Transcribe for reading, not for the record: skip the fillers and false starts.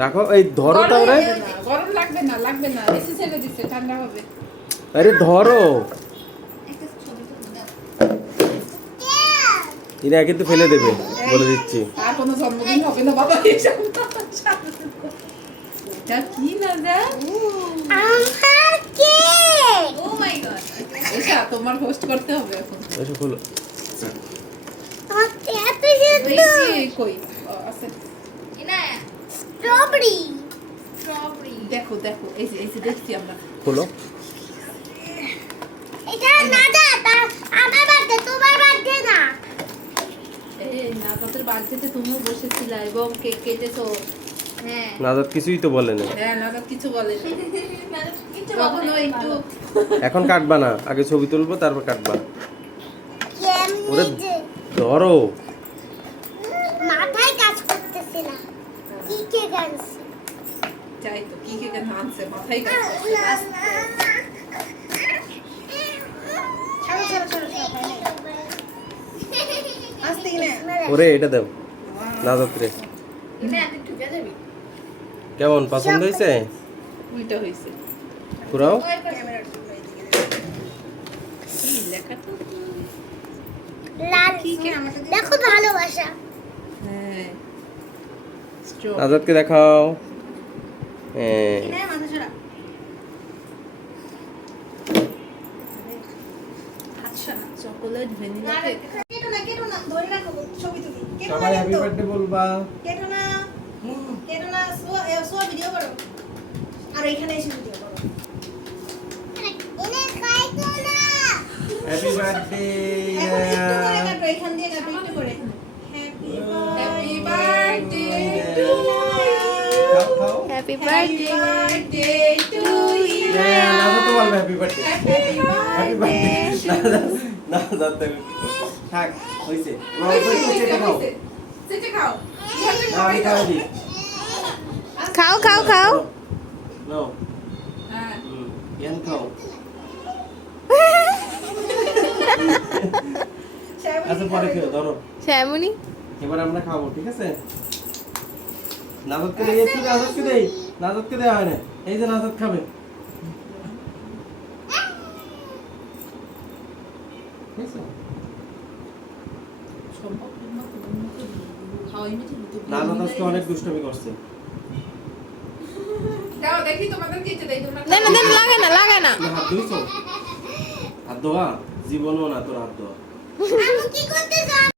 রাখো এই ধরো তাহলে গরম লাগবে না এসি ছেড়ে দিচ্ছে ঠান্ডা হবে আরে ধরো এরা কিন্তু ফেলে দেবে বলে দিচ্ছি আর কোনো জন্মদিন হবে না বাবা এসব এটা কি না যা আমার কেক ও মাই গড এটা তোমার হোস্ট করতে হবে এখন এসো খোলো আমার এত সুন্দর এই কই আছে এটা স্ট্রবেরি দেখো এই যে দেখছি আমরা খোলো এটা না দা আমার বার্থডে তোমার বার্থডে না এই নাজাতের বার্থডেতে তুমিও বসেছিলা এবং কেক কেটেছো হ্যাঁ নাজাত কিছুই তো বলে না হ্যাঁ নাজাত কিছু বলে কিছু কখনো একটু এখন কাটবা না আগে ছবি তুলবো তারপর কাটবা ওরে কেমনি যে ধরো মাথায় কাজ করতেছে না কি কে গানছে চাই তো কি কেক আনছে মাথায় কাজ করছে আস্তে কিনা ওরে এটা দাও নাজাত রে কিনা তুই ঢুকে যাবি কেমন পছন্দ হয়েছে উল্টা হইছে পুরাও ওই ক্যামেরা কি লেখা তো লাল কি কে আমাকে দেখো ভালোবাসা হ্যাঁ স্ট্রবেরি নাজাতকে দেখাও হ্যাঁ কিনা মাথা ছড়া আচ্ছা চকোলেট ভ্যানিলা কেক কেটো না ধরে রাখো ছবি তুলি কেটো সবাই হ্যাপি বার্থডে বলবা কেটো না সো ভিডিও করো আর এখানে এসে ভিডিও করো এনে খাইতো না হ্যাপি বার্থডে এখন একটু করে কাটো এখান দিয়ে কাটো একটু করে হ্যাপি হ্যাপি বার্থডে টু খাও খাও হ্যাপি বার্থডে টু ইউ নাজাত তো বলবে happy birthday happy happy birthday নাজাত থাক হইছে চেটে খাও সেটা খাও না আমি খাওয়া দিই খাও খাও খাও নাও হ্যাঁ ইয়ান খাও আচ্ছা পরে খেও ধরো শ্যামনি এবার আমরা খাবো ঠিক আছে নাজাতকে দিয়ে একটু নাজাতকে দেওয়া হয় না এই যে নাজাত খাবে ঠিক আছে? নাজাত আজকে অনেক দুষ্টামি করছে দাও দেখি তোমাদের কি দেই তোমরা দেন লাগে না তুমি হাত ধুইছো হাত ধোয়া জীবনও না তোর হাত ধোয়া আমি কি করতেছ